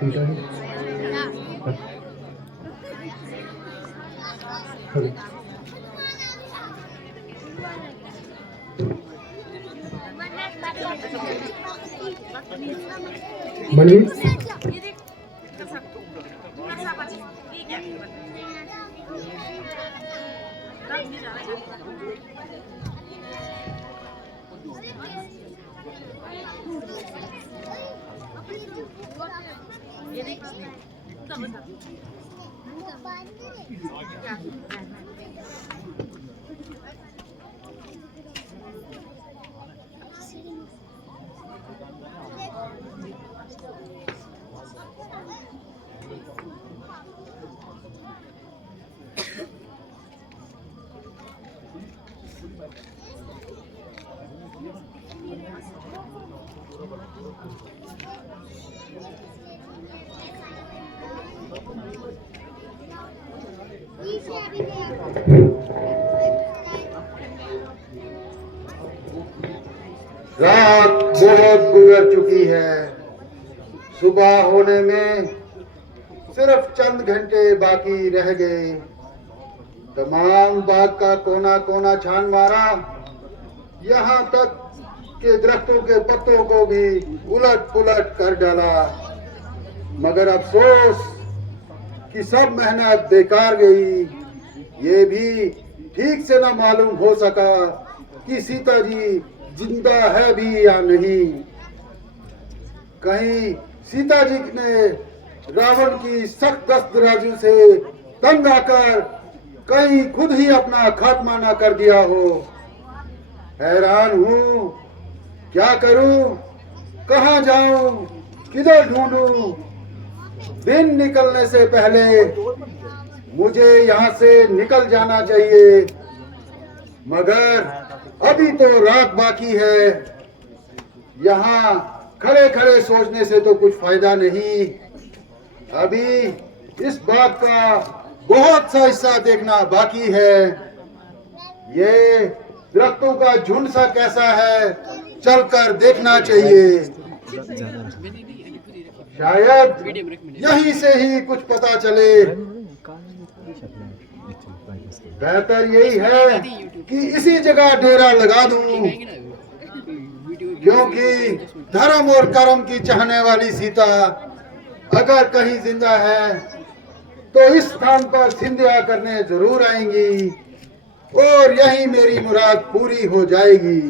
ठीक है। मनीष रात बहुत गुजर चुकी है। सुबह होने में सिर्फ चंद घंटे बाकी रह गए। तमाम बाग का कोना कोना छान मारा, यहाँ तक के दरख्तों के पत्तों को भी उलट पुलट कर डाला, मगर अफसोस कि सब मेहनत बेकार गई। ये भी ठीक से न मालूम हो सका कि सीता जी जिंदा है भी या नहीं। कहीं सीता जी ने रावण की सख्त दस्तराजी से तंग आकर कहीं खुद ही अपना खात्मा न कर दिया हो। हैरान हूँ, क्या करूं, कहाँ जाऊं, किधर ढूंढूं। दिन निकलने से पहले मुझे यहाँ से निकल जाना चाहिए, मगर अभी तो रात बाकी है। यहाँ खड़े खड़े सोचने से तो कुछ फायदा नहीं। अभी इस बात का बहुत सा हिस्सा देखना बाकी है। ये दरख्तों का झुंड सा कैसा है, चलकर देखना चाहिए। शायद यहीं से ही कुछ पता चले। बेहतर यही है कि इसी जगह डेरा लगा दूं, क्योंकि धर्म और कर्म की चाहने वाली सीता अगर कहीं जिंदा है तो इस स्थान पर सिंधिया करने जरूर आएंगी और यही मेरी मुराद पूरी हो जाएगी।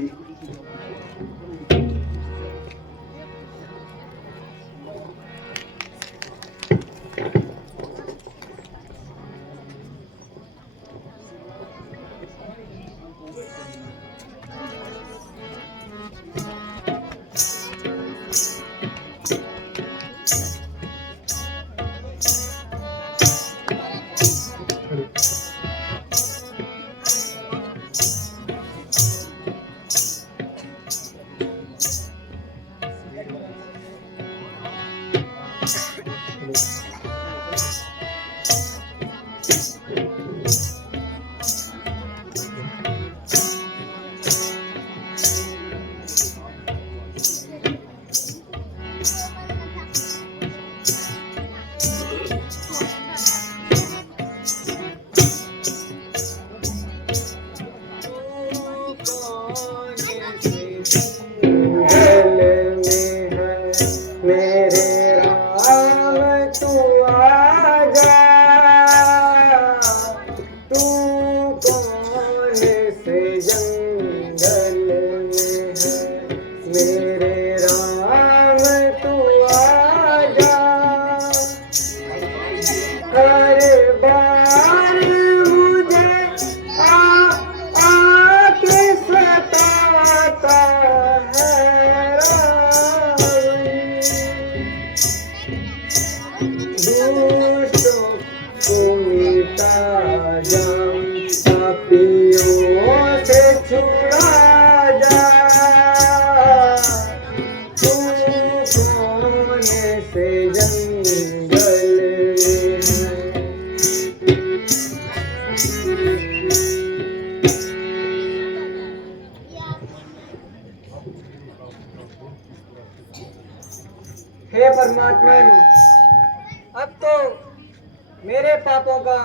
का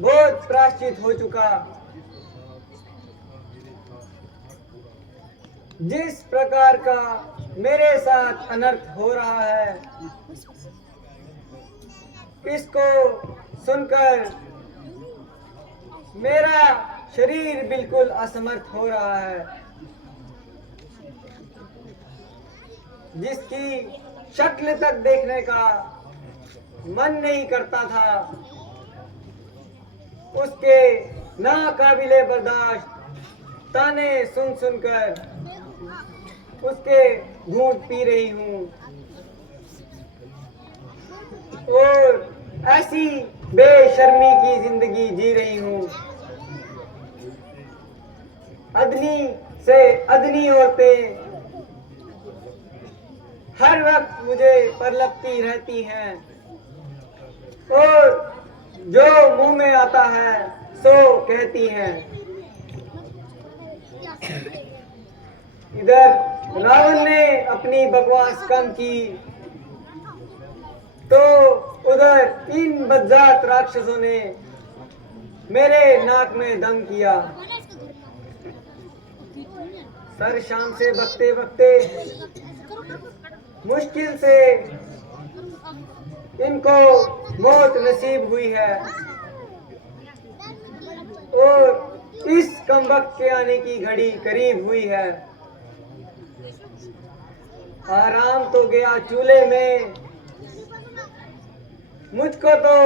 बहुत प्रायश्चित हो चुका। जिस प्रकार का मेरे साथ अनर्थ हो रहा है, इसको सुनकर मेरा शरीर बिल्कुल असमर्थ हो रहा है। जिसकी शक्ल तक देखने का मन नहीं करता था, उसके नाकाबिले बर्दाश्त ताने सुन सुनकर उसके घूंट पी रही हूँ और ऐसी बेशर्मी की जिंदगी जी रही हूँ। अदनी से अदनी औरतें हर वक्त मुझे परलपती रहती हैं और जो मुंह में आता है सो कहती हैं। इधर रावण ने अपनी बकवास कम की तो उधर इन बदजात राक्षसों ने मेरे नाक में दम किया। सर शाम से बकते बकते मुश्किल से इनको मौत नसीब हुई है और इस कमबख्त के आने की घड़ी करीब हुई है। आराम तो गया चूल्हे में, मुझको तो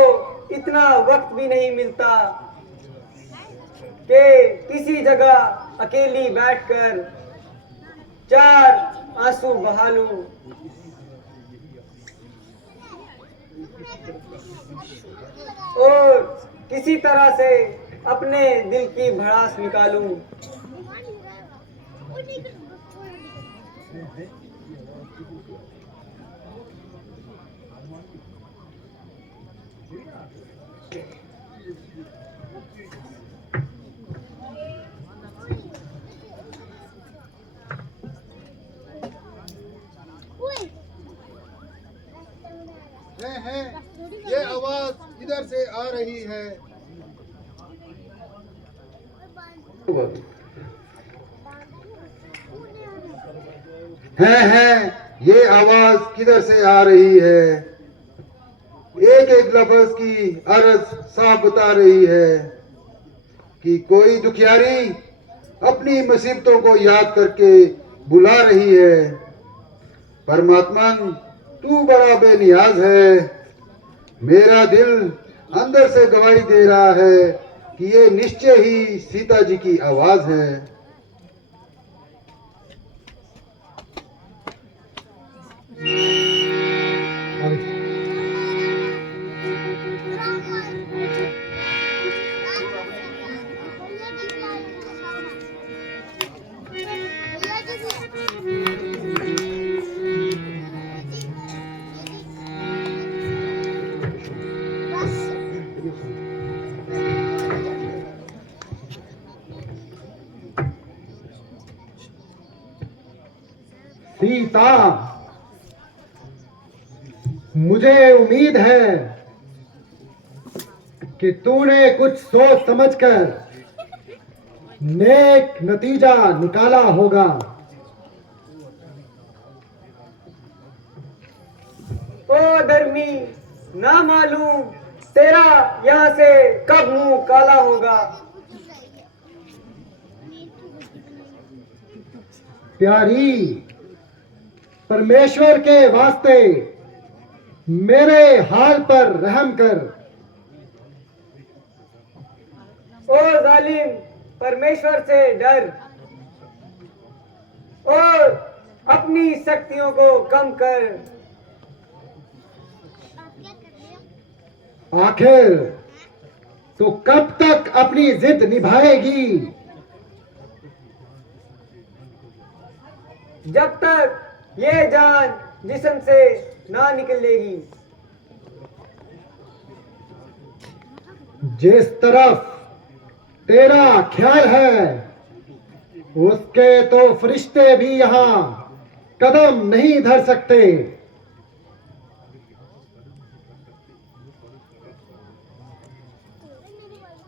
इतना वक्त भी नहीं मिलता कि किसी जगह अकेली बैठकर 4 आंसू बहा लूं। और किसी तरह से अपने दिल की भड़ास निकालूं। है ये आवाज इधर से आ रही है। ये आवाज किधर से आ रही है। एक एक लफ्ज की अर्ज साफ बता रही है कि कोई दुखियारी अपनी मुसीबतों को याद करके बुला रही है। परमात्मन तू बड़ा बेनियाज है। मेरा दिल अंदर से गवाही दे रहा है कि ये निश्चय ही सीता जी की आवाज है। सीता, मुझे उम्मीद है कि तूने कुछ सोच समझकर नेक नतीजा निकाला होगा। ओ धर्मी, ना मालूम तेरा यहाँ से कब मुंह काला होगा। प्यारी, परमेश्वर के वास्ते मेरे हाल पर रहम कर। ओ जालिम, परमेश्वर से डर और अपनी शक्तियों को कम कर। आखिर तो कब तक अपनी जिद निभाएगी? जब तक ये जान जिस्म से ना निकलेगी। जिस तरफ तेरा ख्याल है उसके तो फरिश्ते भी यहाँ कदम नहीं धर सकते।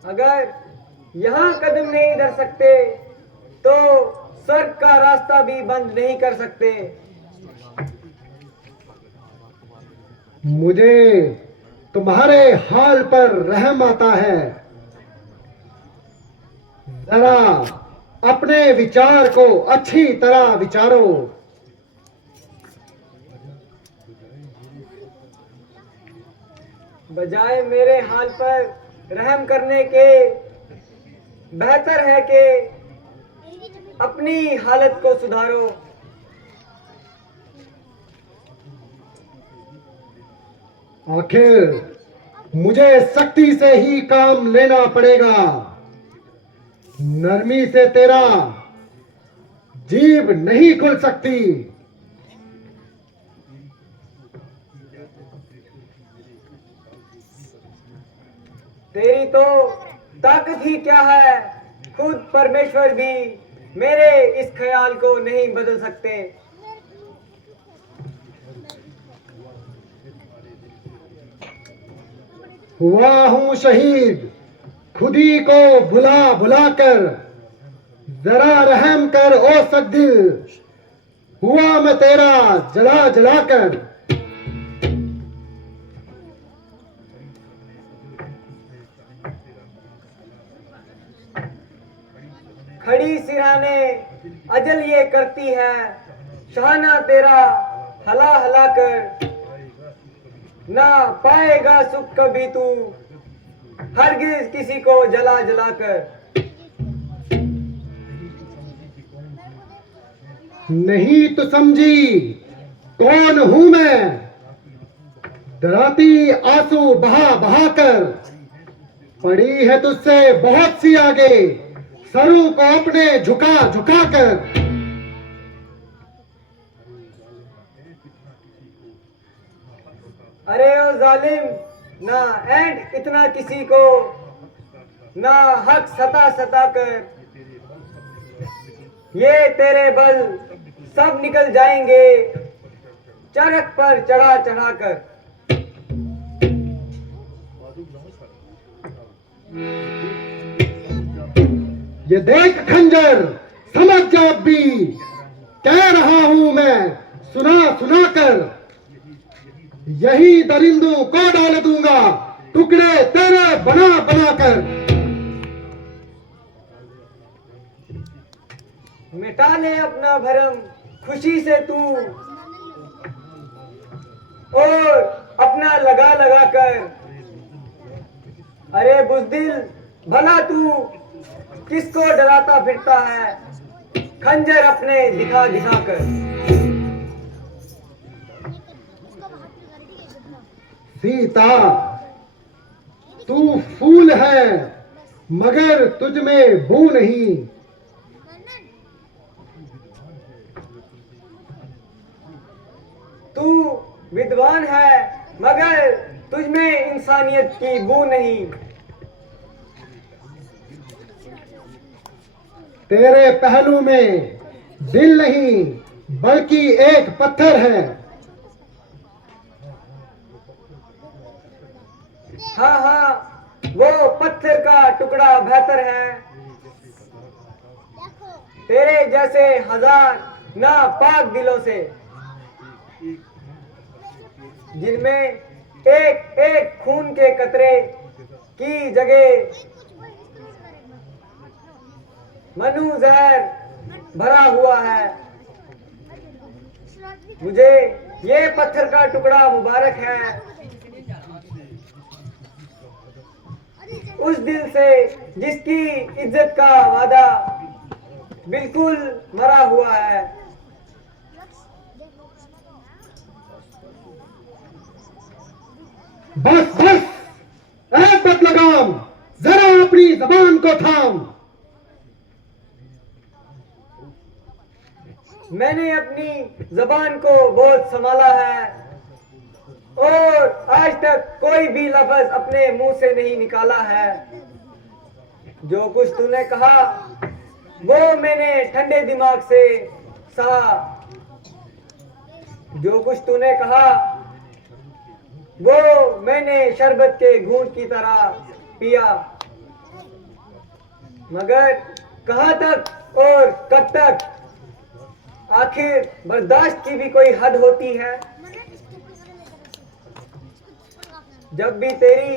अगर यहाँ कदम नहीं धर सकते तो स्वर्ग का रास्ता भी बंद नहीं कर सकते। मुझे तुम्हारे हाल पर रहम आता है। जरा अपने विचार को अच्छी तरह विचारो। बजाय मेरे हाल पर रहम करने के बेहतर है कि अपनी हालत को सुधारो। आखिर मुझे सख्ती से ही काम लेना पड़ेगा। नरमी से तेरा जीभ नहीं खुल सकती। तेरी तो ताकत ही क्या है, खुद परमेश्वर भी मेरे इस ख्याल को नहीं बदल सकते। हुआ हूं शहीद खुदी को भुला भुला कर। जरा रहम कर ओ सद्दिल, हुआ मैं तेरा जला जला कर। खड़ी सिराने अजल ये करती है, शाना तेरा हला हला कर। ना पाएगा सुख कभी तू, हरगिज किसी को जला जला कर। नहीं तो समझी कौन हूं मैं। डराती आंसू बहा बहा कर। पड़ी है तुझसे बहुत सी आगे, सरों को अपने झुका झुका कर। अरे ओ जालिम, ना ऐंठ इतना किसी को, ना हक सता सता कर। ये तेरे बल सब निकल जाएंगे, चरख पर चढ़ा चढ़ा कर। ये देख खंजर, समझ जा अब भी। कह रहा हूं मैं सुना सुना कर। यही दरिंदों को डाल दूंगा, टुकड़े तेरे बना बना कर। मिटा ले अपना भरम खुशी से तू, और अपना लगा लगा कर। अरे बुज़दिल, भला तू किसको डराता फिरता है, खंजर अपने दिखा दिखा कर। सीता, तू फूल है मगर तुझ में बू नहीं। तू विद्वान है मगर तुझ में इंसानियत की बू नहीं। तेरे पहलू में दिल नहीं बल्कि एक पत्थर है। हाँ हाँ, वो पत्थर का टुकड़ा बेहतर है। तेरे जैसे हजार ना पाक दिलों से, जिनमें एक एक खून के कतरे की जगह मनु जहर भरा हुआ है। मुझे ये पत्थर का टुकड़ा मुबारक है, उस दिल से जिसकी इज्जत का वादा बिल्कुल मरा हुआ है। बस बस, ऐ बदलगाम, जरा अपनी जबान को थाम। मैंने अपनी जबान को बहुत संभाला है और आज तक कोई भी लफ्ज अपने मुंह से नहीं निकाला है। जो कुछ तूने कहा वो मैंने ठंडे दिमाग से सहा। जो कुछ तूने कहा वो मैंने शरबत के घूंट की तरह पिया। मगर कहाँ तक और कब तक? आखिर बर्दाश्त की भी कोई हद होती है। जब भी तेरी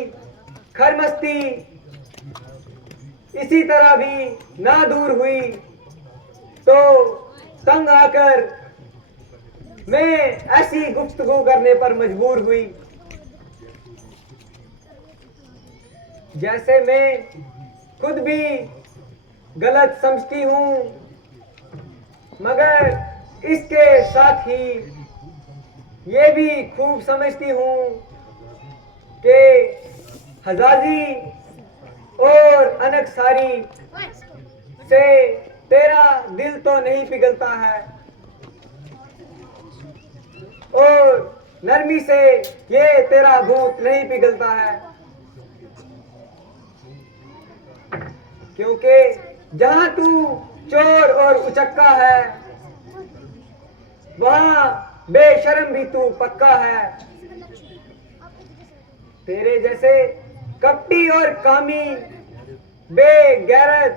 खरमस्ती इसी तरह भी ना दूर हुई तो तंग आकर मैं ऐसी गुफ्तगू करने पर मजबूर हुई जैसे मैं खुद भी गलत समझती हूँ, मगर इसके साथ ही ये भी खूब समझती हूँ कि हजाजी और अनकसारी से तेरा दिल तो नहीं पिघलता है और नरमी से ये तेरा भूत नहीं पिघलता है, क्योंकि जहां तू चोर और उचक्का है वहां बेशर्म भी तू पक्का है। तेरे जैसे कपटी और कामी, बेगैरत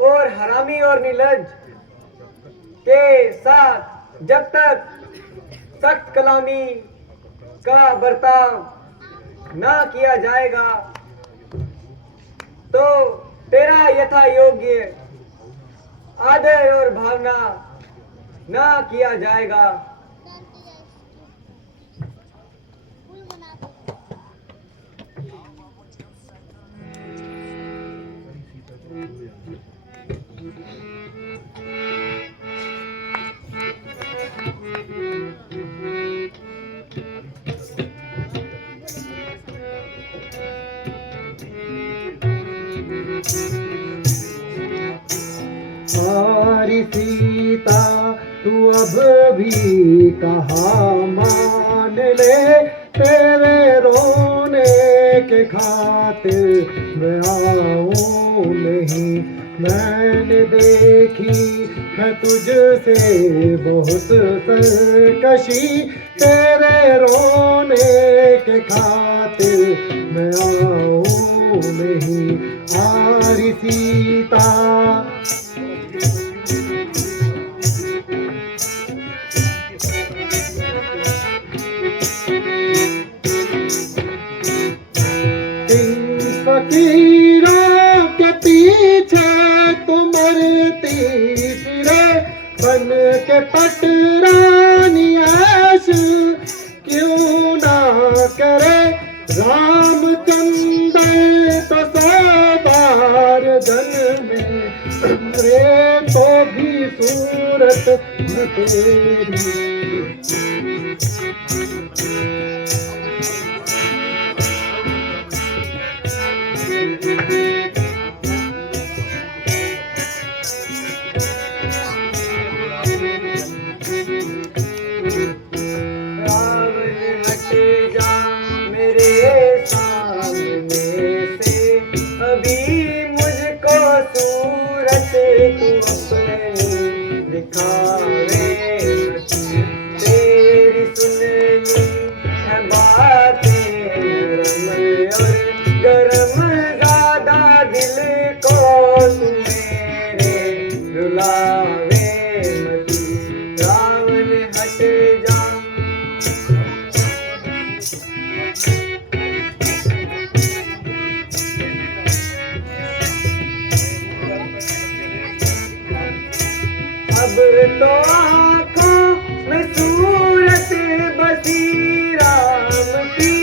और हरामी और नीलज के साथ जब तक सख्त कलामी का बर्ताव ना किया जाएगा तो तेरा यथा योग्य आदर और भावना ना किया जाएगा। हमारी सीता तू अब भी कहाँ मान ले, तेरे रोने के खातिर मैं आऊं नहीं। मैंने देखी है तुझसे बहुत सरकशी, तेरे रोने के खातिर मैं आऊं नहीं। हमारी सीता फकीरों के पीछे तुम मरती फिरे, बन के पटरानी ऐश क्यों ना करे। रामचंद्र तो 100 बार जन्मे रे तो भी सूरत न तेरी। अब तो आँखों में सूरत बसी राम की,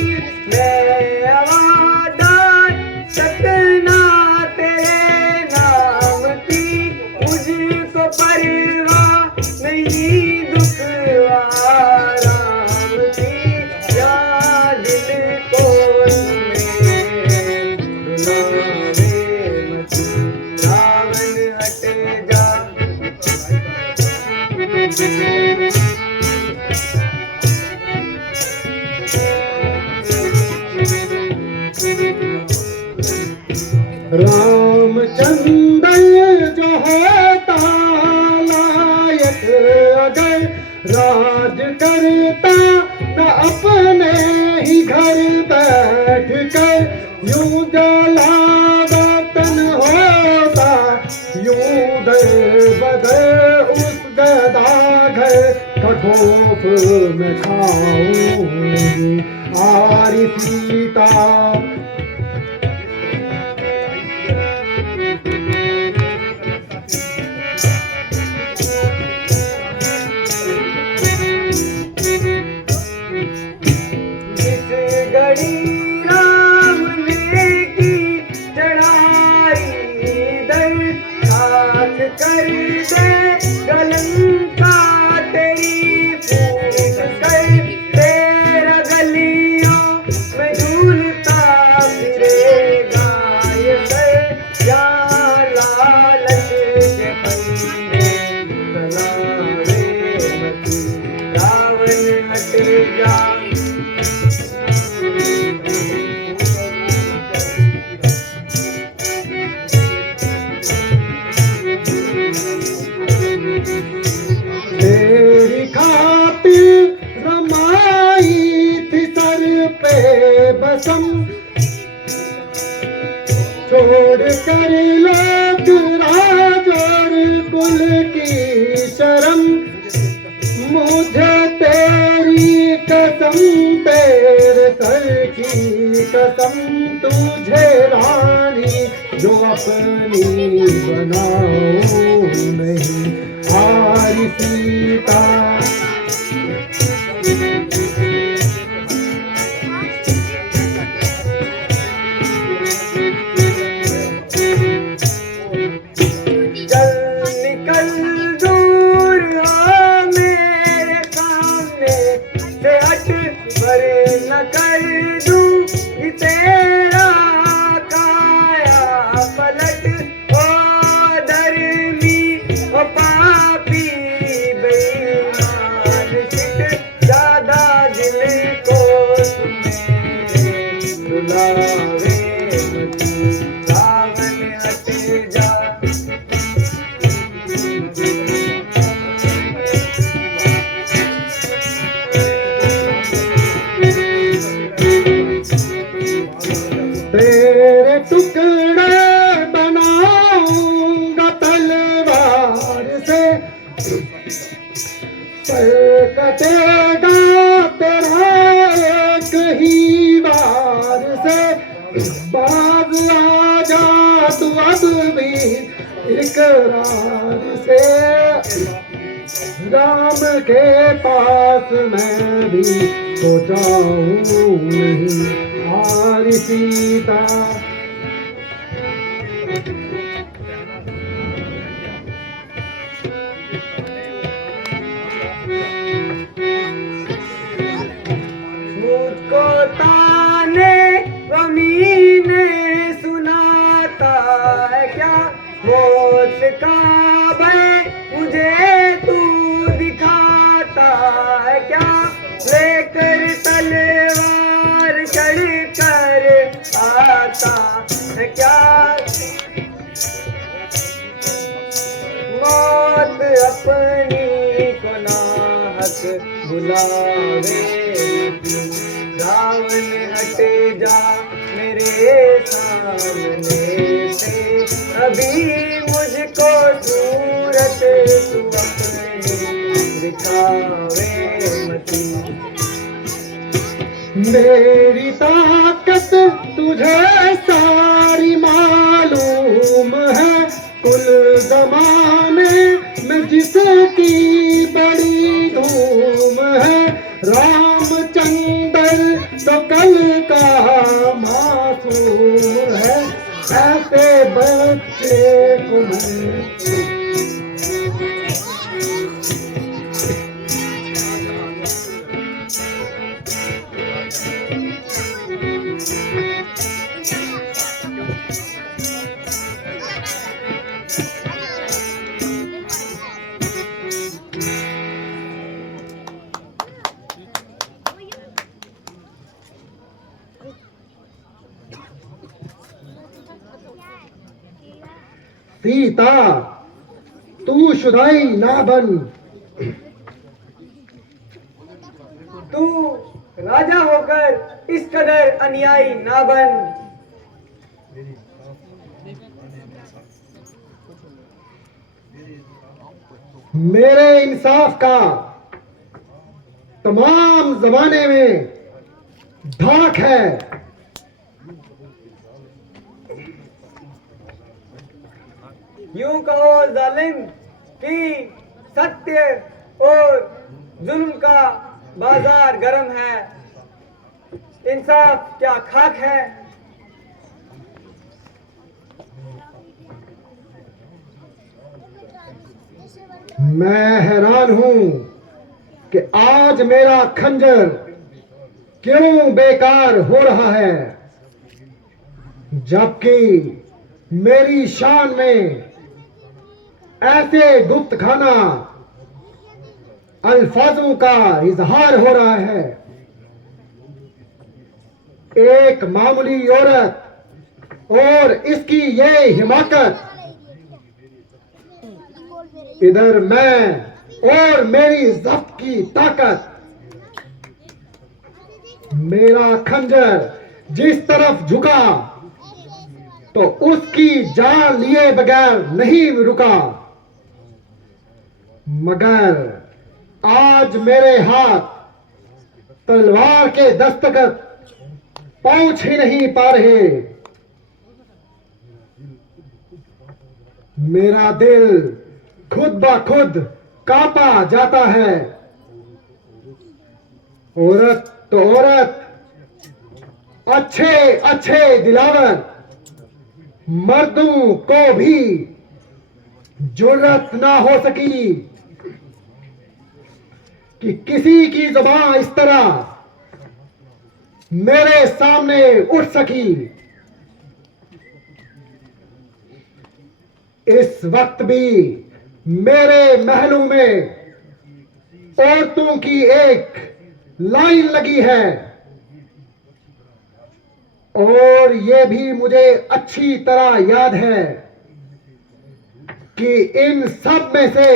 मैं आवाज़ सतना तेरे नाम की। मुझको परवाह नहीं दुख आराम की, या दिल को मेरे रुलावे मत। रावण हट जा रामचंद्र जो होता लायक अगर राज करता न अपने ही घर बैठ कर, यूं जला वतन हो यूं दर बदर उस गदाघर का खौफ मैं खाऊंगी। आरी सीता कर दे गलंका तेरी फूट कर, तेरा गलियों में झूलता फिरेगा ये सर। या लालच के फंदे तलावे मती, रावण हट जा। तेरी खातिर रमाई थी सर पे बसम, छोड़ कर लोग राज और कुल की शर्म। मुझे तेरी कसम, तेरे सर की कसम, तुझे रानी जो अपनी बनाऊं नहीं। आरी सीता चल निकल दूर आ मेरे सामने से हट, वरे न कर दूं कि तेरा काया पलट। ओ धर्मी ओ पापी बेईमान शिट, ज्यादा दिल को तुम्हें बुलावे मती, रावण हट जा। तेरे टुकड़े बनाऊंगा तलवार से, सर कटेगा तेरा एक ही वार से। बाज आ जा तू अब भी इकरार से, राम के पास मैं भी तो जाऊं नहीं। आरी सीता मुझको ताने ज़मीने सुनाता है क्या, मौत का भय मुझे तू दिखाता है क्या। लेकर तलवार चढ़ कर आता है क्या, मौत अपनी को नाहक बुलावे। रावण हटे जा मेरे सामने से, अभी मुझको सूरत तू अपनी दिखावे मती। मेरी ताकत तुझे सारी मालूम है, कुल जमाने में जिसकी बड़ी धूम है। रामचंद्र तो कल का मासूम है, ऐसे बच्चे को मैं सीता तू शुदाई ना बन, तू राजा होकर इस कदर अन्यायी ना बन। मेरे इंसाफ का तमाम जमाने में धाक है। यूं कहो जालिम कि सत्य और जुल्म का बाजार गर्म है, इंसाफ क्या खाक है। मैं हैरान हूं कि आज मेरा खंजर क्यों बेकार हो रहा है, जबकि मेरी शान में ऐसे गुप्त खाना अल्फाजों का इजहार हो रहा है। एक मामूली औरत और इसकी ये हिमाकत, इधर मैं और मेरी जब्त की ताकत। मेरा खंजर जिस तरफ झुका तो उसकी जान लिए बगैर नहीं रुका, मगर आज मेरे हाथ तलवार के दस्तखत पहुंच ही नहीं पा रहे। मेरा दिल खुद ब खुद कांपा जाता है। औरत तो औरत, अच्छे अच्छे दिलावर मर्दों को भी जुर्रत ना हो सकी कि किसी की जुबान इस तरह मेरे सामने उठ सकी। इस वक्त भी मेरे महलों में औरतों की एक लाइन लगी है, और ये भी मुझे अच्छी तरह याद है कि इन सब में से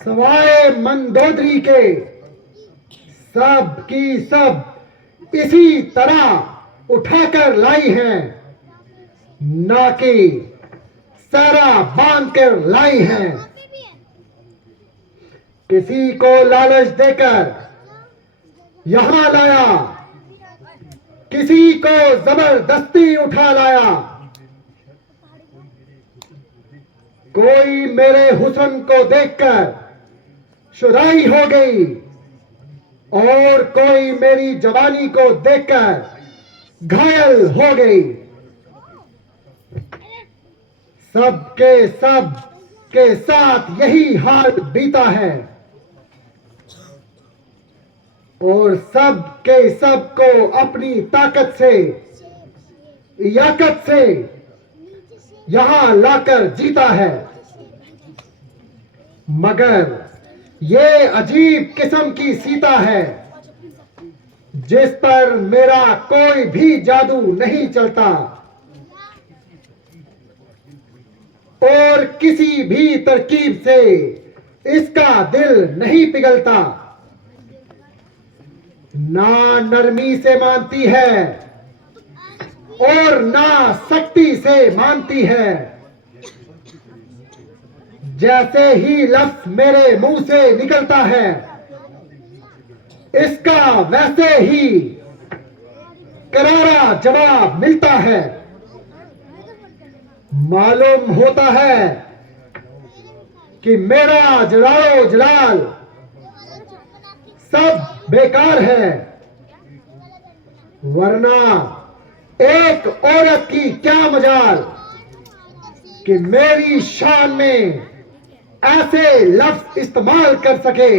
सवाए मंदोदरी के सब की सब इसी तरह उठाकर लाई हैं, ना कि सारा बांध कर लाई हैं। किसी को लालच देकर यहां लाया, किसी को जबरदस्ती उठा लाया। कोई मेरे हुस्न को देखकर शुराई हो गई, और कोई मेरी जवानी को देखकर घायल हो गई। सब के साथ यही हाल बीता है, और सब के सब को अपनी ताकत से, याकत से यहां लाकर जीता है। मगर ये अजीब किस्म की सीता है जिस पर मेरा कोई भी जादू नहीं चलता, और किसी भी तरकीब से इसका दिल नहीं पिघलता। ना नरमी से मानती है और ना सख्ती से मानती है। जैसे ही लफ्ज मेरे मुंह से निकलता है, इसका वैसे ही करारा जवाब मिलता है। मालूम होता है कि मेरा जलालो जलाल सब बेकार है, वरना एक औरत की क्या मजाल कि मेरी शान में ऐसे लफ्ज इस्तेमाल कर सके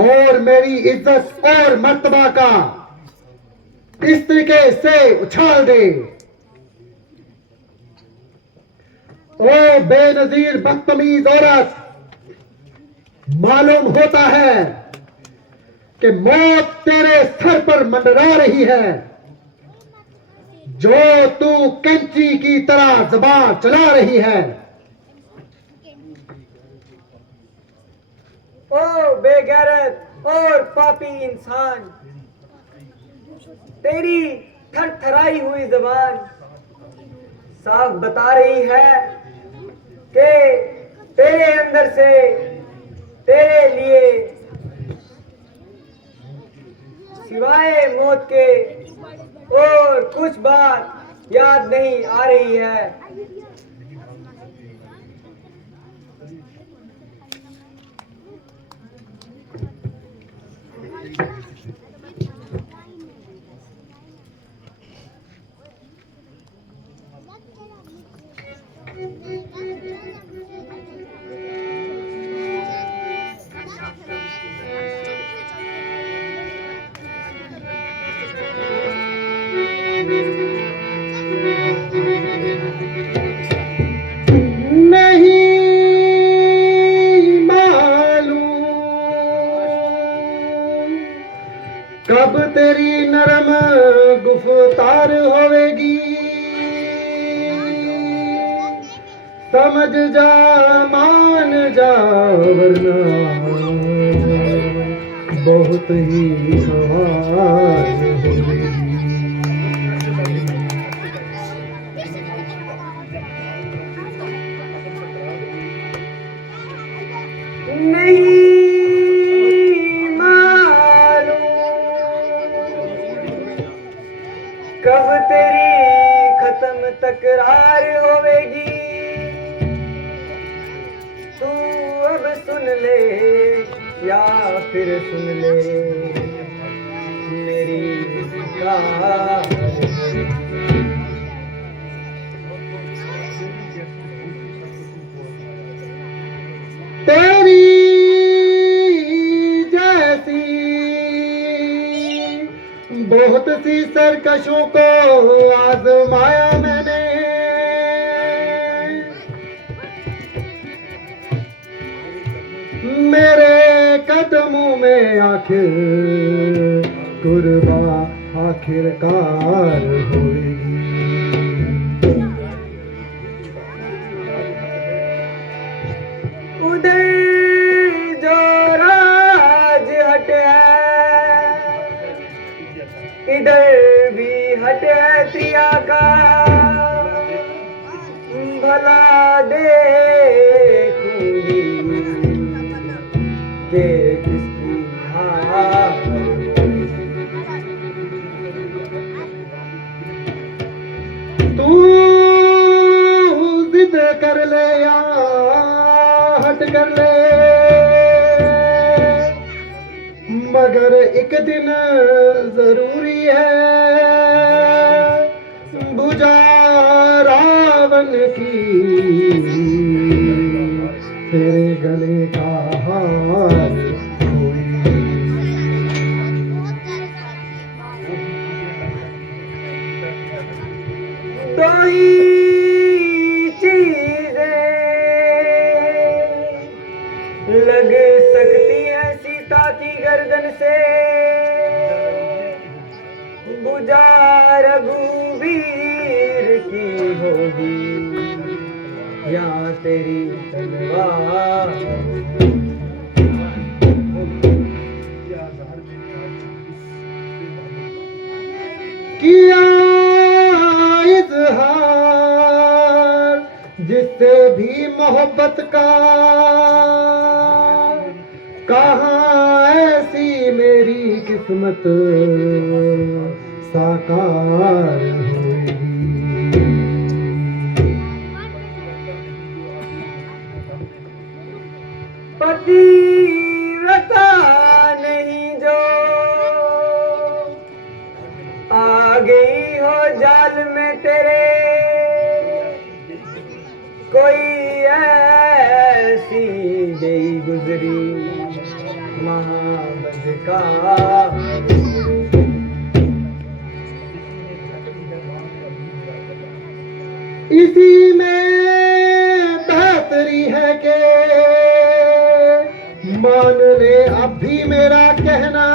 और मेरी इज्जत और मर्तबा का इस तरीके से उछाल दे। ओ बेनजीर बदतमीज औरत, मालूम होता है कि मौत तेरे सर पर मंडरा रही है, जो तू कैंची की तरह जुबान चला रही है। ओ बेगैरत और पापी इंसान, तेरी थरथराई हुई जबान साफ बता रही है कि अंदर से तेरे लिए सिवाय मौत के और कुछ बात याद नहीं आ रही है। नहीं मालूम कब तेरी नरम गुफ्तार होवेगी, समझ जा मान जा वरना बहुत ही सवार होवेगी। नहीं मालूम कब तेरी खत्म तकरार होवेगी, तू अब सुन ले या फिर सुन ले मेरी पुकार। तेरी जैसी बहुत सी सरकशों को आजमाया मैंने, मेरे कदमों में आखिर कुर्बा आखिरकार होएगी। उधर जो राज हट है इधर भी हट है त्रिया का, भला देखूंगी के किसकी हार। तू जिद कर ले या हट कर ले, मगर एक दिन जरूरी है बुझा रावण की तेरे गले का हार दो ही चीजें लग सकती है सीता की गर्दन से, बुझा रघुवीर की होगी या तेरी तलवार। किया इजहार जिससे भी मोहब्बत का, कहाँ ऐसी मेरी किस्मत साकार होगी। पतिव्रता नहीं जो आ गई हो जाल में तेरे, कोई ऐसी गई गुजरी महाबद का। इसी में बेहतरी है कि मान ले अब भी मेरा कहना,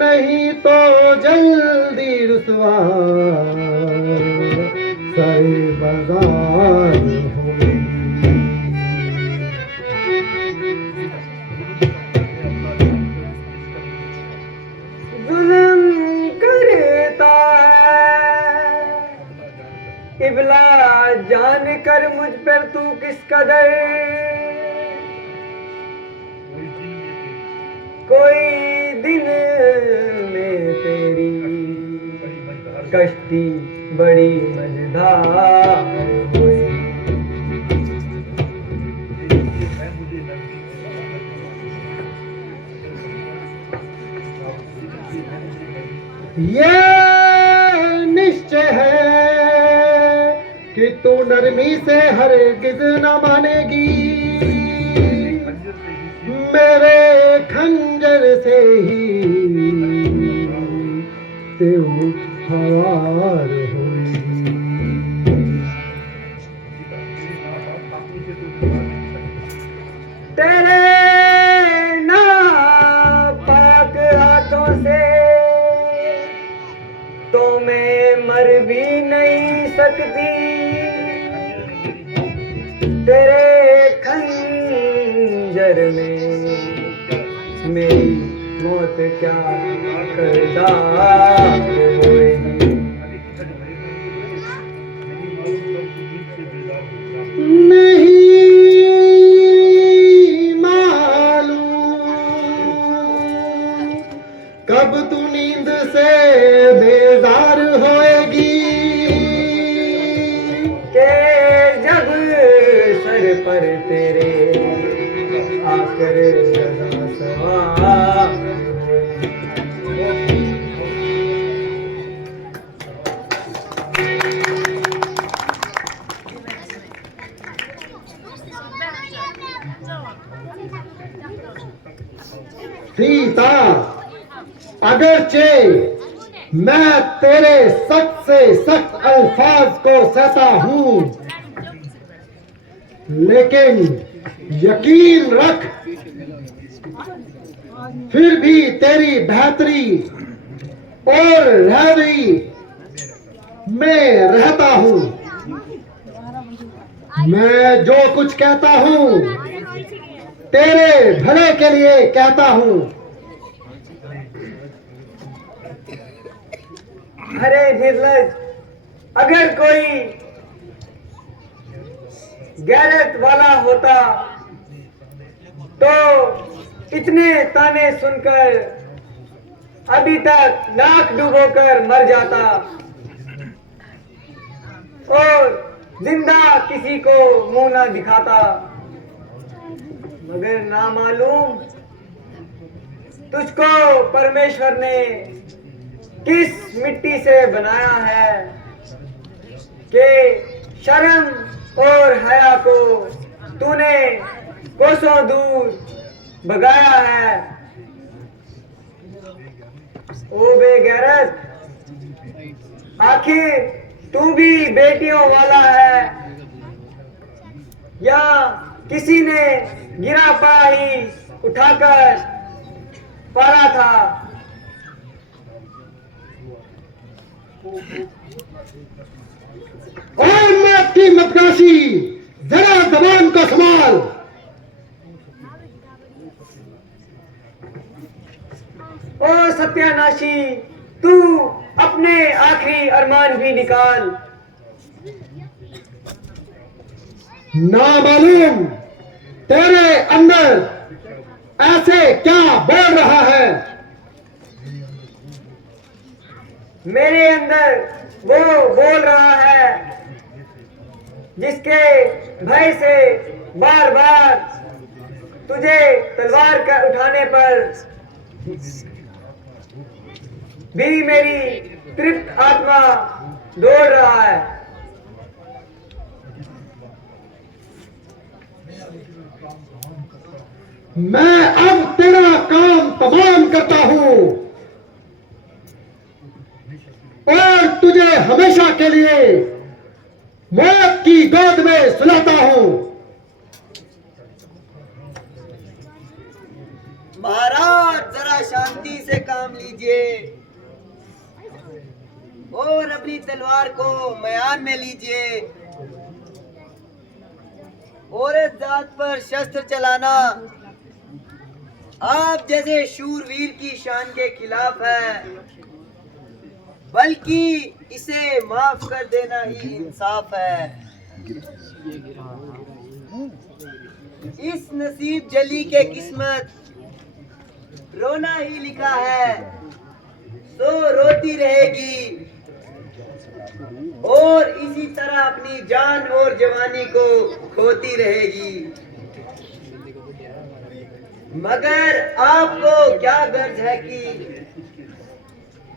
नहीं तो जल्दी रुसवा सारे बाजार होंगे। जुल्म करता है इबला जान जान कर मुझ पर तू किस कदर कोई दिन में तेरी कश्ती बड़ी मजेदार हुई। ये निश्चय है कि तू नरमी से हरगिज न मानेगी, मेरे खंजर से ही तू हवार होगी। तेरे नापाक हाथों से तो मैं मर भी नहीं सकती, तेरे खंजर में मेरी मौत क्या करदार होएगी। नहीं मालूम कब तू नींद से बेजार होएगी, के जब सर पर तेरे आकर सदा सवार होएगी। सीता, अगरचे मैं तेरे सख्त से सख्त अल्फाज को सहता हूं, लेकिन यकीन रख फिर भी तेरी बेहतरी और रहबरी में रहता हूं। मैं जो कुछ कहता हूं तेरे भले के लिए कहता हूं। अरे निर्लज, अगर कोई गैरत वाला होता तो इतने ताने सुनकर अभी तक नाक डुबोकर मर जाता और जिंदा किसी को मुंह ना दिखाता। मगर ना मालूम तुझको परमेश्वर ने किस मिट्टी से बनाया है कि शर्म और हया को तूने कोसों दूर भगाया है। ओ बेगैरत, आखिर तू भी बेटियों वाला है या किसी ने गिरा पड़ा ही उठाकर पारा था? और मैं की मदकाशी, जरा जबान को संभाल। ओ सत्यानाशी, तू अपने आखिरी अरमान भी निकाल। ना मालूम तेरे अंदर ऐसे क्या बोल रहा है। मेरे अंदर वो बोल रहा है जिसके भय से बार बार तुझे तलवार का उठाने पर भी मेरी तृप्त आत्मा दौड़ रहा है। मैं अब तेरा काम तमाम करता हूं और तुझे हमेशा के लिए मौत की गोद में सुलाता हूं। महाराज, जरा शांति से काम लीजिए और अपनी तलवार को म्यान में लीजिए। औरत जात पर शस्त्र चलाना आप जैसे शूरवीर की शान के खिलाफ है, बल्कि इसे माफ कर देना ही इंसाफ है। इस नसीब जली के किस्मत रोना ही लिखा है, सो रोती रहेगी और इसी तरह अपनी जान और जवानी को खोती रहेगी। मगर आपको क्या गर्ज है कि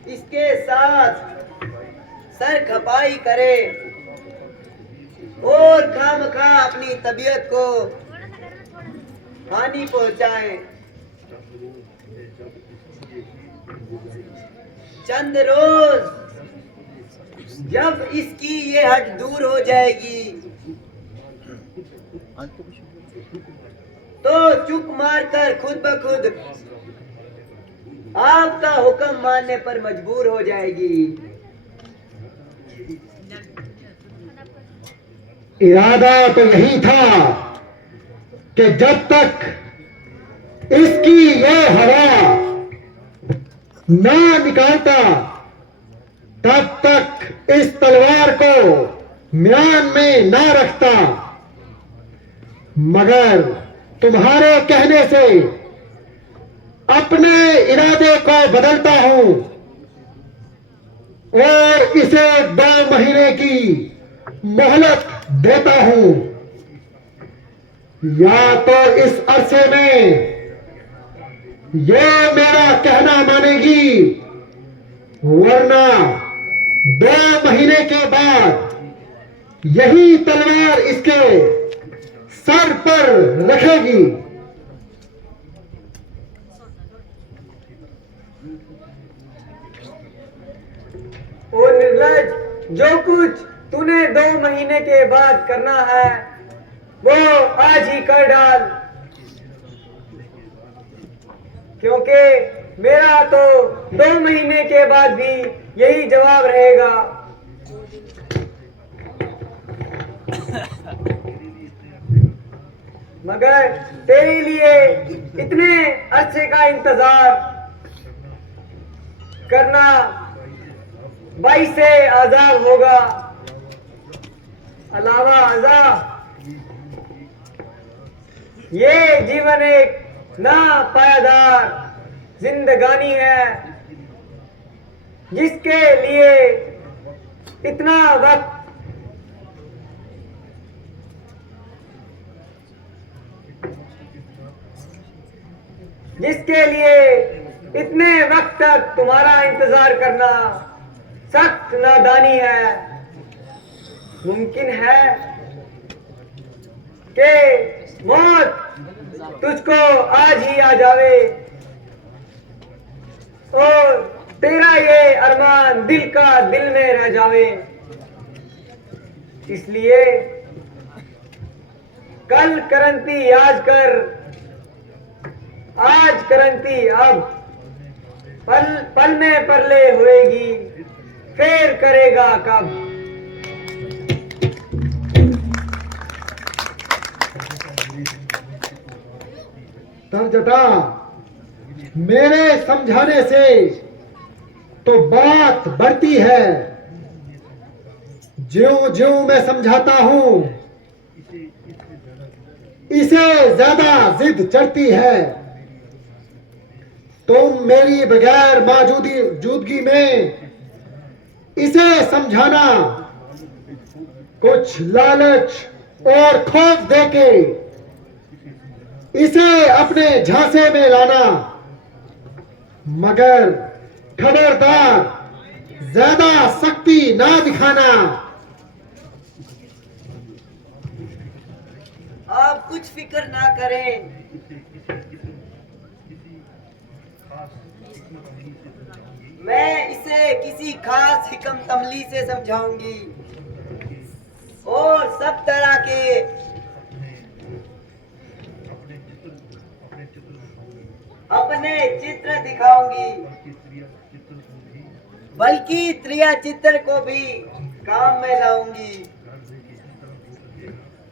इसके साथ सर खपाई करे और खामखा अपनी तबीयत को हानि पहुंचाए। चंद रोज जब इसकी ये हट दूर हो जाएगी तो चुप मारकर खुद ब खुद आपका हुक्म मानने पर मजबूर हो जाएगी। इरादा तो यही था कि जब तक इसकी ये हवा ना निकालता तब तक इस तलवार को म्यान में ना रखता। मगर तुम्हारे कहने से अपने इरादे को बदलता हूं और इसे 2 महीने की मोहलत देता हूं। या तो इस अरसे में ये मेरा कहना मानेगी, वरना 2 महीने के बाद यही तलवार इसके सर पर रखेगी। ओ निर्लज, जो कुछ तूने 2 महीने के बाद करना है वो आज ही कर डाल, क्योंकि मेरा तो 2 महीने के बाद भी यही जवाब रहेगा। मगर तेरे लिए इतने अरसे का इंतजार करना 22 से आजाद होगा। अलावा अजा ये जीवन एक ना पायादार जिंदगानी है जिसके लिए इतना वक्त इतने वक्त तक तुम्हारा इंतजार करना सख्त नादानी है। मुमकिन है कि मौत तुझको आज ही आ जावे और तेरा ये अरमान दिल का दिल में रह जावे। इसलिए कल करंती आज कर, आज करंती अब, पल पल में परले होएगी, फिर करेगा कब। तरजटा, मेरे समझाने से तो बात बढ़ती है, ज्यों ज्यों मैं समझाता हूं इसे ज्यादा जिद चढ़ती है। तुम मेरी बगैर मौजूदगी में इसे समझाना, कुछ लालच और खौफ देके इसे अपने झांसे में लाना। मगर खबरदार ज्यादा सख्ती ना दिखाना। आप कुछ फिक्र ना करें, मैं इसे किसी खास हिकम तमली से समझाऊंगी और सब तरह के अपने चित्र दिखाऊंगी, बल्कि त्रिया चित्र को भी काम में लाऊंगी।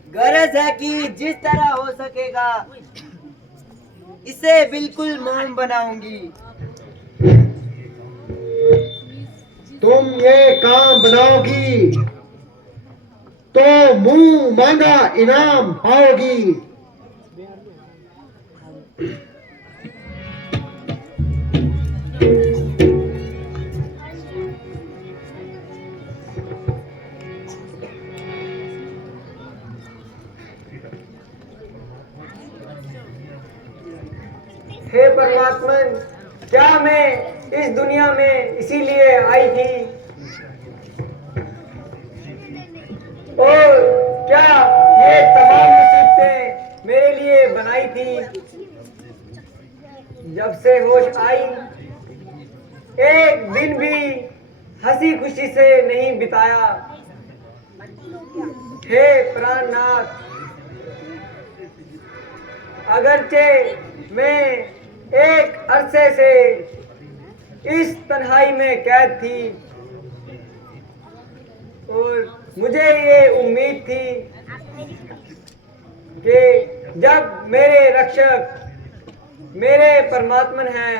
गरज है कि जिस तरह हो सकेगा इसे बिल्कुल मोम बनाऊंगी। तुम ये काम बनाओगी तो मुंह मांगा इनाम पाओगी। हे परमात्मन, क्या मैं इस दुनिया में इसीलिए आई थी? और क्या ये तमाम मुसीबतें मेरे लिए बनाई थी? जब से होश आई, एक दिन भी हंसी खुशी से नहीं बिताया। हे प्राणनाथ, अगरचे मैं एक अरसे से इस तन्हाई में कैद थी और मुझे ये उम्मीद थी कि जब मेरे रक्षक मेरे परमात्मन हैं,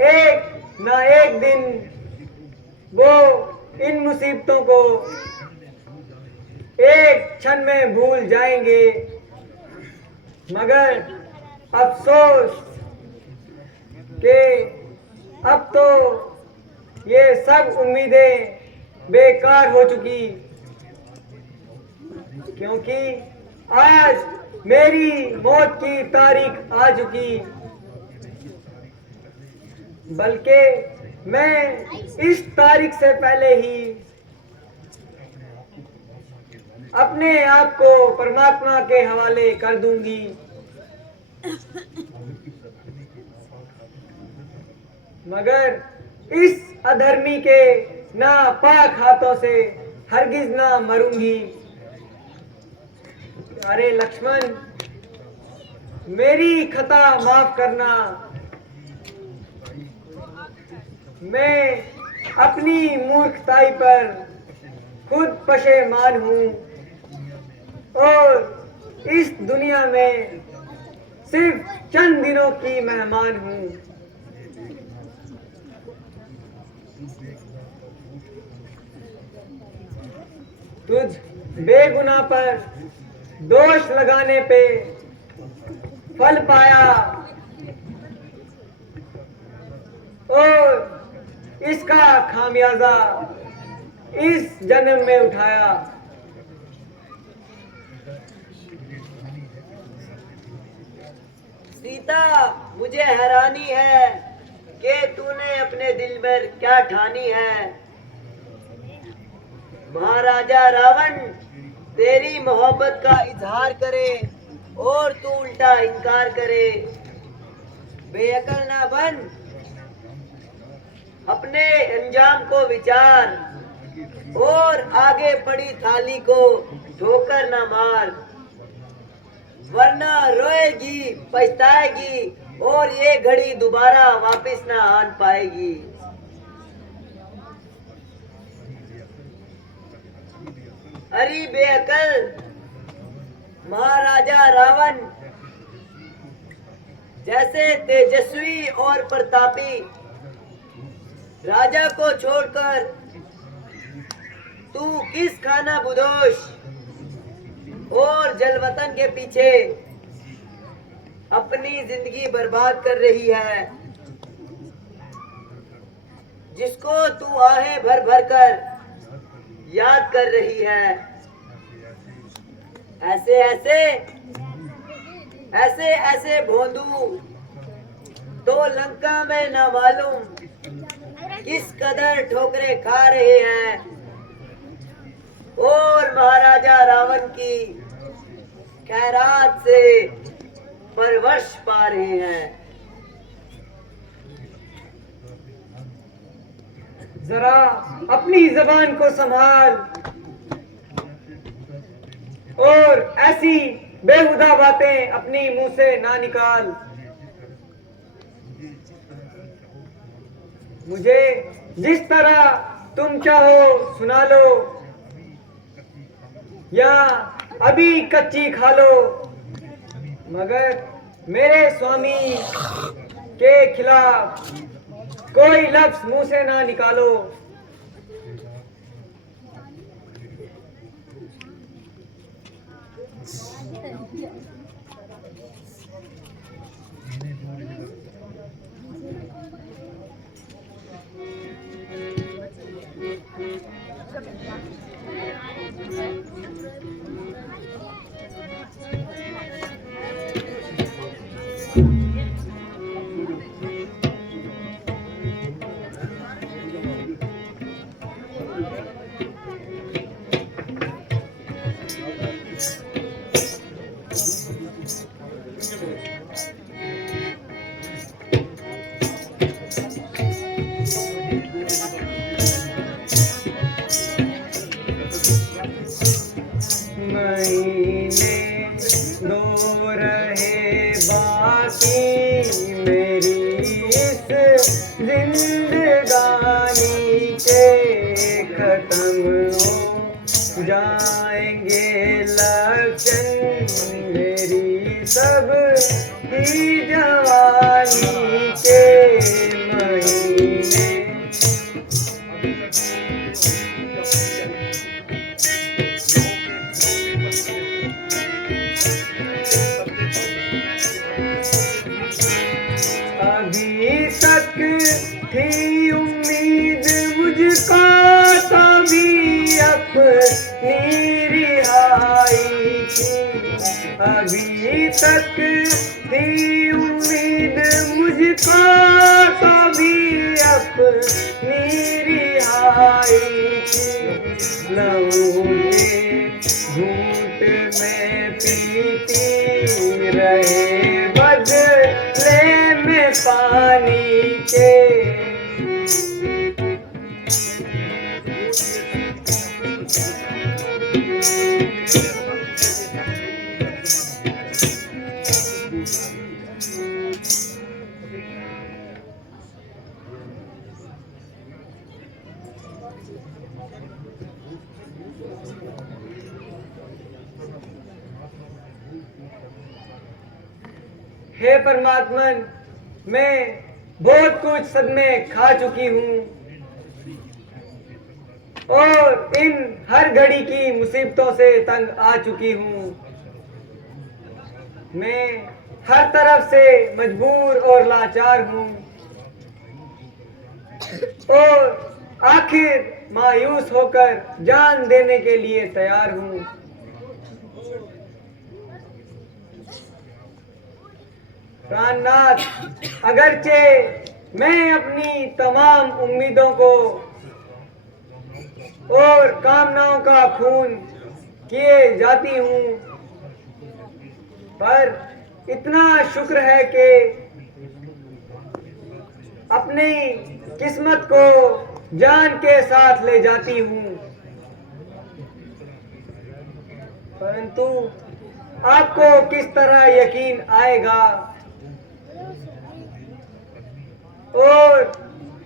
एक ना एक दिन वो इन मुसीबतों को एक क्षण में भूल जाएंगे। मगर अफसोस कि अब तो ये सब उम्मीदें बेकार हो चुकी, क्योंकि आज मेरी मौत की तारीख आ चुकी। बल्कि मैं इस तारीख से पहले ही अपने आप को परमात्मा के हवाले कर दूंगी। मगर इस अधर्मी के नापाक हाथों से हरगिज ना मरूंगी। अरे लक्ष्मण, मेरी खता माफ करना। मैं अपनी मूर्खताई पर खुद पशेमान हूँ और इस दुनिया में सिर्फ चंद दिनों की मेहमान हूँ। तुझ बेगुनाह पर दोष लगाने पे फल पाया और इसका खामियाजा इस जन्म में उठाया। सीता, मुझे हैरानी है कि तूने अपने दिल में क्या ठानी है। महाराजा रावण तेरी मोहब्बत का इजहार करे और तू उल्टा इनकार करे। बेअकल ना बन, अपने अंजाम को विचार और आगे पड़ी थाली को ठोकर ना मार, वरना रोएगी, पछताएगी और ये घड़ी दोबारा वापस ना आन पाएगी। अरे बेअकल महाराजा रावण जैसे तेजस्वी और प्रतापी राजा को छोड़कर तू किस खाना बुदोश और जलवतन के पीछे अपनी जिंदगी बर्बाद कर रही है, जिसको तू आहें भर भर कर याद कर रही है। ऐसे ऐसे ऐसे ऐसे भोंदू तो लंका में ना मालूम किस कदर ठोकरे खा रहे हैं और महाराजा रावण की खैरात से परवश पा रहे हैं। जरा अपनी जबान को संभाल और ऐसी बेहुदा बातें अपनी मुंह से ना निकाल। मुझे जिस तरह तुम चाहो सुना लो या अभी कच्ची खा लो, मगर मेरे स्वामी के खिलाफ कोई लफ्ज मुंह से ना निकालो। महीने दो रहे बाकी मेरी इस जिंदगानी के, खत्म हो जाएंगे लक्षण मेरी सब ही जवानी के। महीने अभी तक थी उम्मीद मुझको तभी अपनी रिहाई की। अभी तक थी उम्मीद मुझको तभी अपनी रिहाई की। लहू के घूंट में पीती रहे बदले में पानी के। हे परमात्मन, मैं बहुत कुछ सदमे खा चुकी हूँ और इन हर घड़ी की मुसीबतों से तंग आ चुकी हूँ। मैं हर तरफ से मजबूर और लाचार हूँ और आखिर मायूस होकर जान देने के लिए तैयार हूँ। प्राणनाथ, अगरचे मैं अपनी तमाम उम्मीदों को और कामनाओं का खून किए जाती हूँ, पर इतना शुक्र है कि अपनी किस्मत को जान के साथ ले जाती हूँ। परंतु आपको किस तरह यकीन आएगा और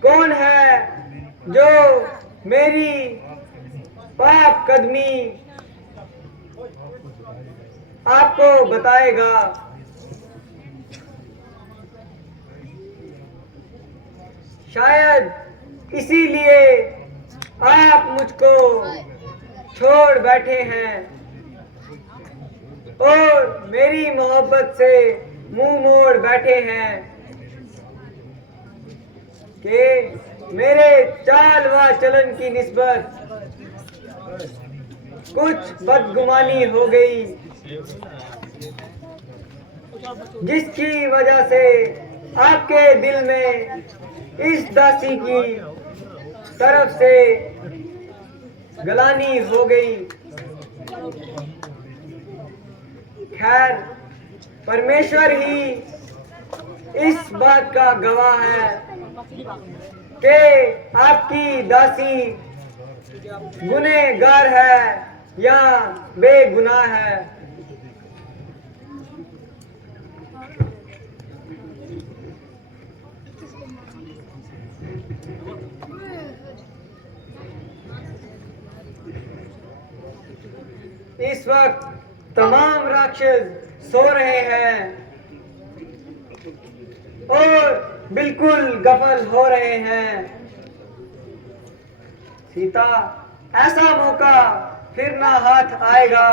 कौन है जो मेरी पाप कदमी आपको बताएगा। शायद इसीलिए आप मुझको छोड़ बैठे हैं और मेरी मोहब्बत से मुंह मोड़ बैठे हैं कि मेरे चाल व चलन की निस्बत कुछ बदगुमानी हो गई, जिसकी वजह से आपके दिल में इस दासी की तरफ से गलानी हो गई। खैर, परमेश्वर ही इस बात का गवाह है कि आपकी दासी गुनहगार है या बेगुनाह है। इस वक्त तमाम राक्षस सो रहे हैं और बिल्कुल गफल हो रहे हैं। सीता, ऐसा मौका फिर ना हाथ आएगा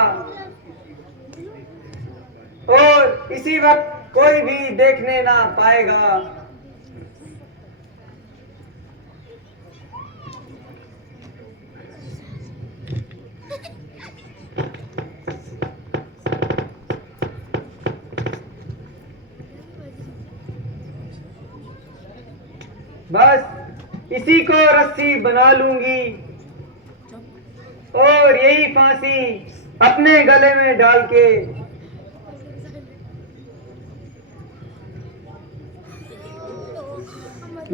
और इसी वक्त कोई भी देखने ना पाएगा। बस इसी को रस्सी बना लूंगी और यही फांसी अपने गले में डाल के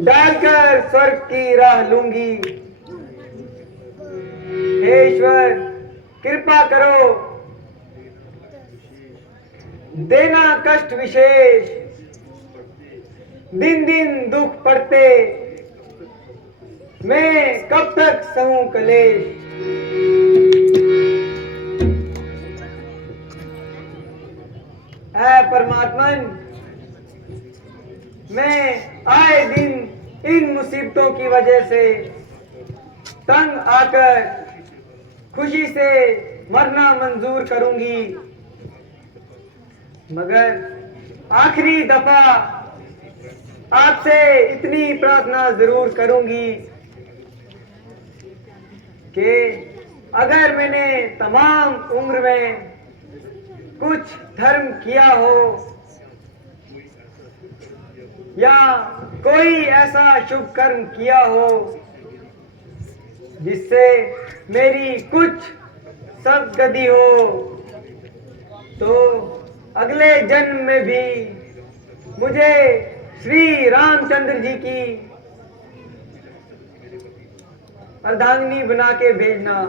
डालकर स्वर्ग की राह लूंगी। हे ईश्वर, कृपा करो, देना कष्ट विशेष, दिन दिन दुख पड़ते, मैं कब तक सहूं कलेश। ऐ परमात्मन, मैं आए दिन इन मुसीबतों की वजह से तंग आकर खुशी से मरना मंजूर करूंगी, मगर आखिरी दफा आपसे इतनी प्रार्थना जरूर करूंगी कि अगर मैंने तमाम उम्र में कुछ धर्म किया हो या कोई ऐसा शुभ कर्म किया हो जिससे मेरी कुछ सद्गति हो, तो अगले जन्म में भी मुझे श्री रामचंद्र जी की अर्धांगिनी बना के भेजना।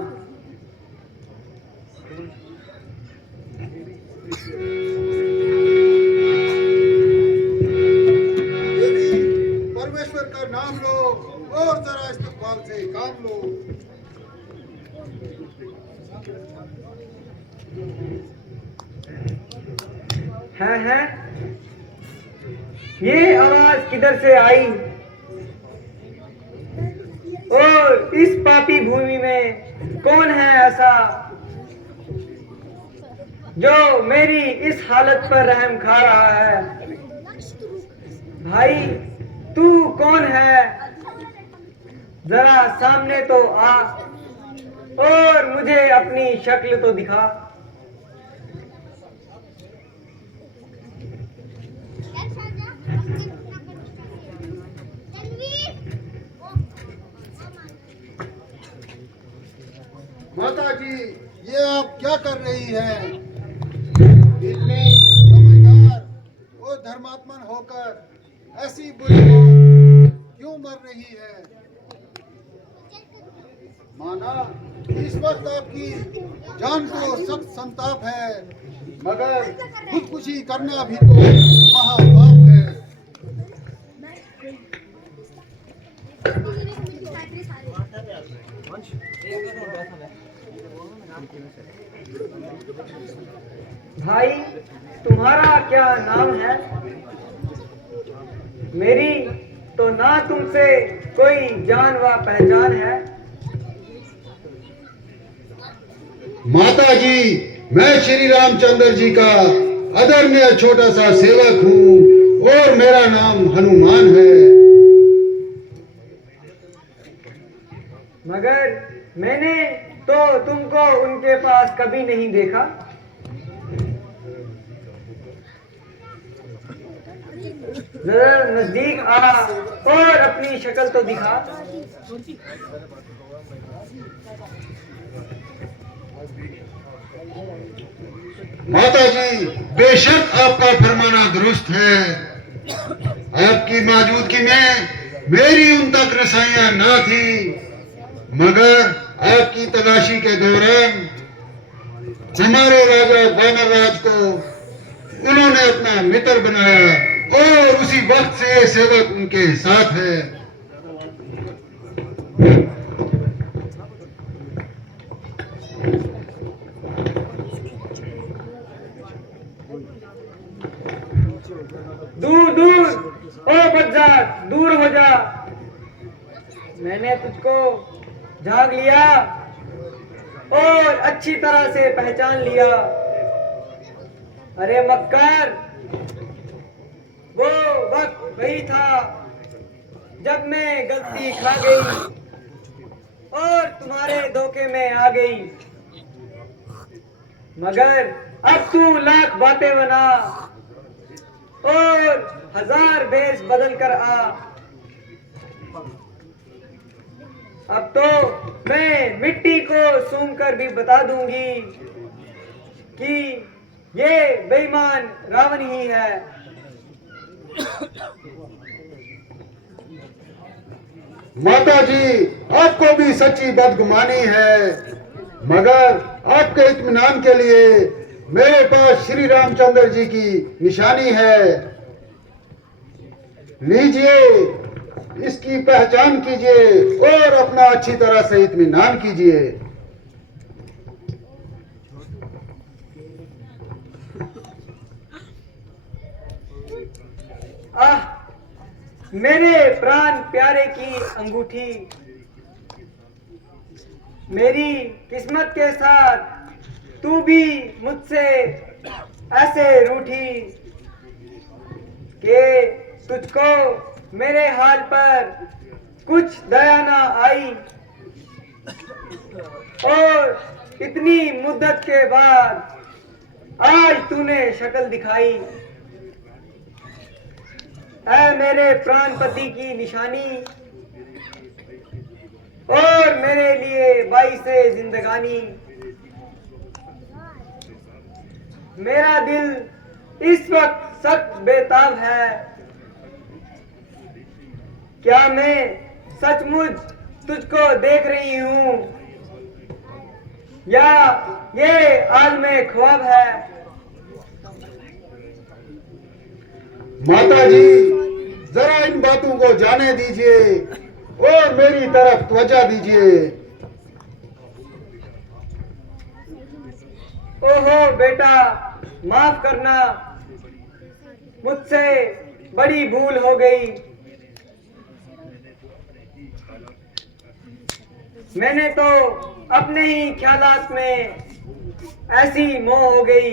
परमेश्वर का नाम लो और जरा इस्तकबाल से काम लो। है ये आवाज किधर से आई और इस पापी भूमि में कौन है ऐसा जो मेरी इस हालत पर रहम खा रहा है। भाई तू कौन है, जरा सामने तो आ और मुझे अपनी शक्ल तो दिखा। माता जी, ये आप क्या कर रही हैं? इतनी समझदार और धर्मात्मन होकर ऐसी बुरी मौत क्यों मर रही है? माना इस वक्त आपकी जान को सख्त संताप है, मगर खुदकुशी करना भी तो महापाप है। भाई तुम्हारा क्या नाम है? मेरी तो ना तुमसे कोई जान व पहचान है। माता जी, मैं श्री रामचंद्र जी का आदरणीय छोटा सा सेवक हूँ और मेरा नाम हनुमान है। मगर मैंने तो तुमको उनके पास कभी नहीं देखा। जरा नजदीक आ और अपनी शक्ल तो दिखा। माता जी, बेशक आपका फरमाना दुरुस्त है। आपकी मौजूदगी में मेरी उन तक रसाइयां ना थी, मगर आपकी तलाशी के दौरान हमारे राजा वानरराज को उन्होंने अपना मित्र बनाया और उसी वक्त से ये सेवक उनके साथ है। दूर दूर ओ बदजात, दूर हो जा। मैंने तुझको झाग लिया और अच्छी तरह से पहचान लिया। अरे मक्कार, वो वक्त वही था जब मैं गलती खा गई और तुम्हारे धोखे में आ गई। मगर अब तू लाख बातें बना और हजार भेष बदल कर आ। अब तो मैं मिट्टी को सूंघ कर भी बता दूंगी कि ये बेईमान रावण ही है। माता जी, आपको भी सच्ची बदगुमानी है, मगर आपके इत्मीनान के लिए मेरे पास श्री रामचंद्र जी की निशानी है। लीजिए, इसकी पहचान कीजिए और अपना अच्छी तरह से इत्मीनान कीजिए। आह, मेरे प्राण प्यारे की अंगूठी, मेरी किस्मत के साथ तू भी मुझसे ऐसे रूठी कि तुझको मेरे हाल पर कुछ दया ना आई, और इतनी मुद्दत के बाद आज तूने शक्ल दिखाई। ऐ मेरे प्राणपति की निशानी और मेरे लिए बाइसे जिंदगानी, मेरा दिल इस वक्त सख्त बेताब है। क्या मैं सचमुच तुझको देख रही हूँ या ये आलमे ख्वाब है? माता जी, जरा इन बातों को जाने दीजिए और मेरी तरफ त्वचा दीजिए। ओहो बेटा, माफ करना, मुझसे बड़ी भूल हो गई। मैंने तो अपने ही ख्यालात में ऐसी मोह हो गई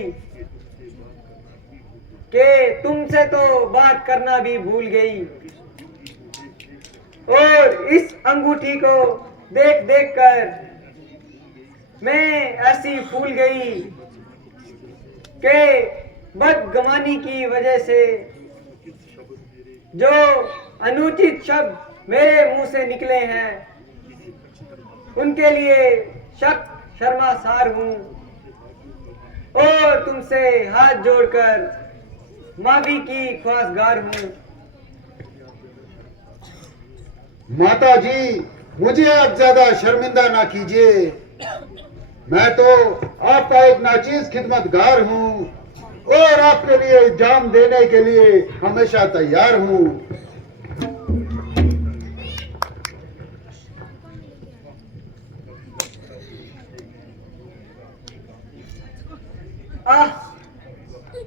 कि तुमसे तो बात करना भी भूल गई, और इस अंगूठी को देख देख कर मैं ऐसी फूल गई कि बदगुमानी की वजह से जो अनुचित शब्द मेरे मुंह से निकले हैं उनके लिए शर्मासार हूँ, और तुमसे हाथ जोड़कर माफी की ख्वाहिशगार हूँ। माता जी, मुझे आप ज्यादा शर्मिंदा ना कीजिए। मैं तो आपका एक नाचीज खिदमतगार हूँ और आपके लिए जान देने के लिए हमेशा तैयार हूँ। आह,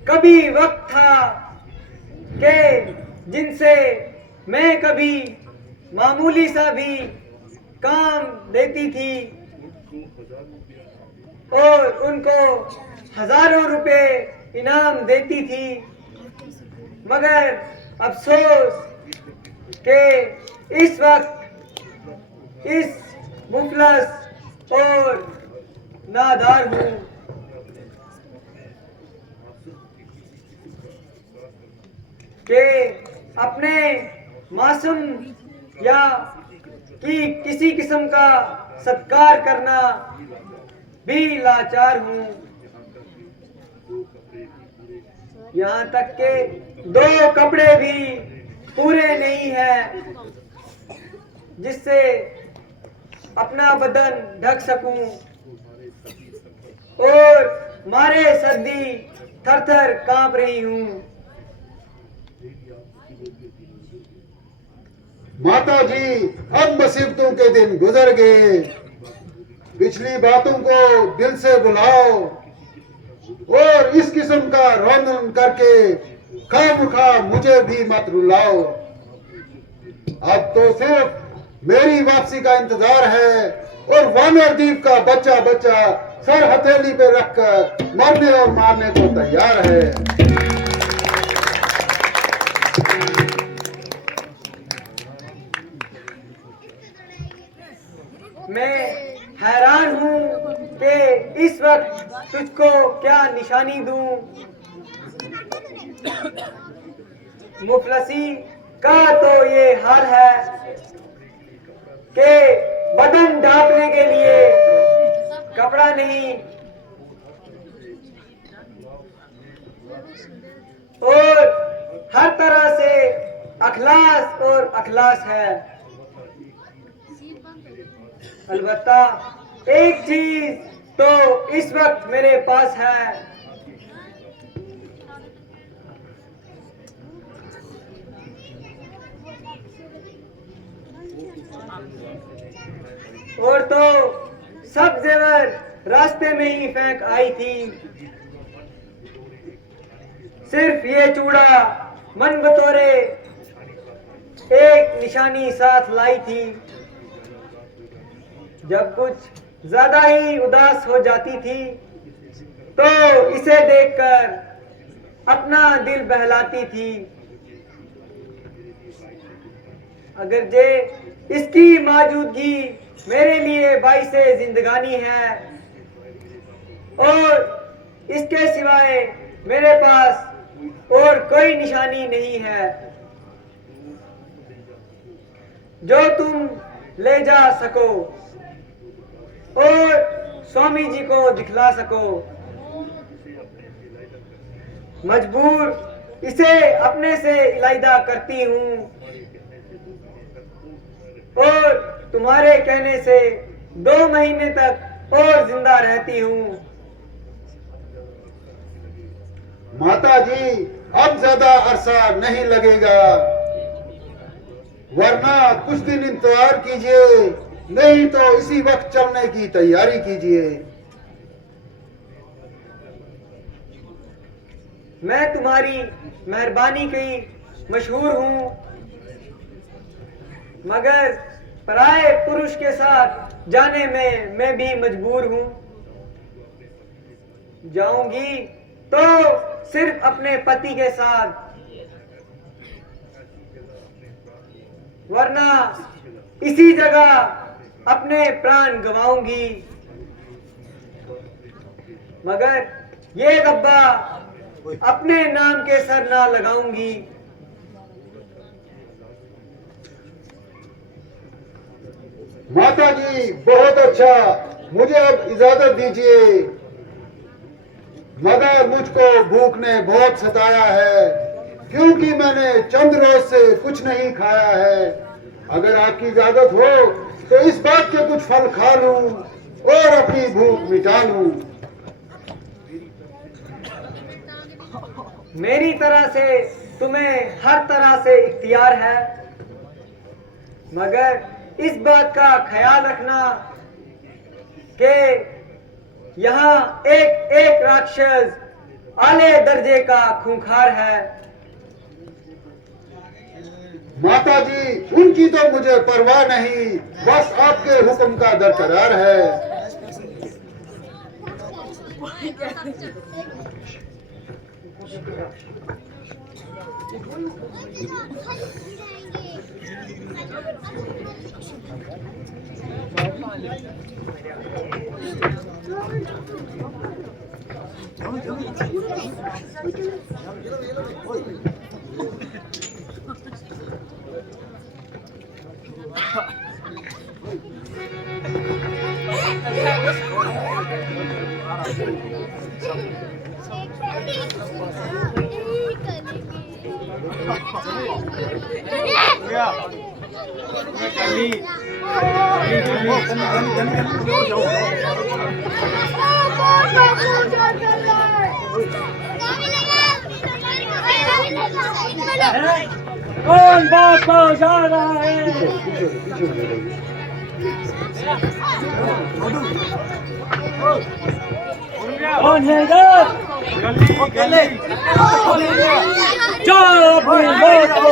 कभी वक्त था कि जिनसे मैं कभी मामूली सा भी काम लेती थी और उनको हजारों रुपए इनाम देती थी, मगर अफसोस कि इस वक्त इस मुफलस और नादार हूँ। कि अपने मासूम या कि किसी किस्म का सत्कार करना भी लाचार हूँ। यहाँ तक के 2 कपड़े भी पूरे नहीं हैं जिससे अपना बदन ढक सकूं, और मारे सर्दी थर थर कांप रही हूँ। माता जी, अब मुसीबतों के दिन गुजर गए। पिछली बातों को दिल से भुलाओ और इस किस्म का रौनन करके खामखा मुझे भी मत रुलाओ। अब तो सिर्फ मेरी वापसी का इंतजार है और वानर द्वीप का बच्चा बच्चा सर हथेली पे रखकर मरने और मारने को तैयार है। मैं हैरान हूँ कि इस वक्त तुझको क्या निशानी दूं। मुफलसी का तो ये हाल है कि बदन ढांपने के लिए कपड़ा नहीं और हर तरह से अखलास और अखलास है। अलबत्ता एक चीज तो इस वक्त मेरे पास है, और तो सब जेवर रास्ते में ही फेंक आई थी। सिर्फ ये चूड़ा मन बतौरे एक निशानी साथ लाई थी। जब कुछ ज्यादा ही उदास हो जाती थी तो इसे देखकर अपना दिल बहलाती थी। अगर जे इसकी मौजूदगी मेरे लिए बाइसे जिंदगानी है और इसके सिवाय मेरे पास और कोई निशानी नहीं है जो तुम ले जा सको और स्वामी जी को दिखला सको। मजबूर इसे अपने से इलाइदा करती हूँ और तुम्हारे कहने से 2 महीने तक और जिंदा रहती हूँ। माता जी अब ज्यादा अरसा नहीं लगेगा, वरना कुछ दिन इंतजार कीजिए, नहीं तो इसी वक्त चलने की तैयारी कीजिए। मैं तुम्हारी मेहरबानी की मशहूर हूँ, मगर पराये पुरुष के साथ जाने में मैं भी मजबूर हूँ। जाऊंगी तो सिर्फ अपने पति के साथ, वरना इसी जगह अपने प्राण गंवाऊंगी। मगर ये दब्बा अपने नाम के सर ना लगाऊंगी। माता जी बहुत अच्छा, मुझे अब इजाजत दीजिए, मगर मुझको भूख ने बहुत सताया है क्योंकि मैंने चंद रोज से कुछ नहीं खाया है। अगर आपकी इजाजत हो तो इस बात के कुछ फल खा लूं और अपनी भूख मिटा लूं। मेरी तरह से तुम्हें हर तरह से इख्तियार है, मगर इस बात का ख्याल रखना कि यहाँ एक एक राक्षस आले दर्जे का खूंखार है। माता जी उनकी तो मुझे परवाह नहीं, बस आपके हुक्म का दरकरार है। कौन बात पहुंचा रहा है? कौन है इधर? जो अपनी मौत को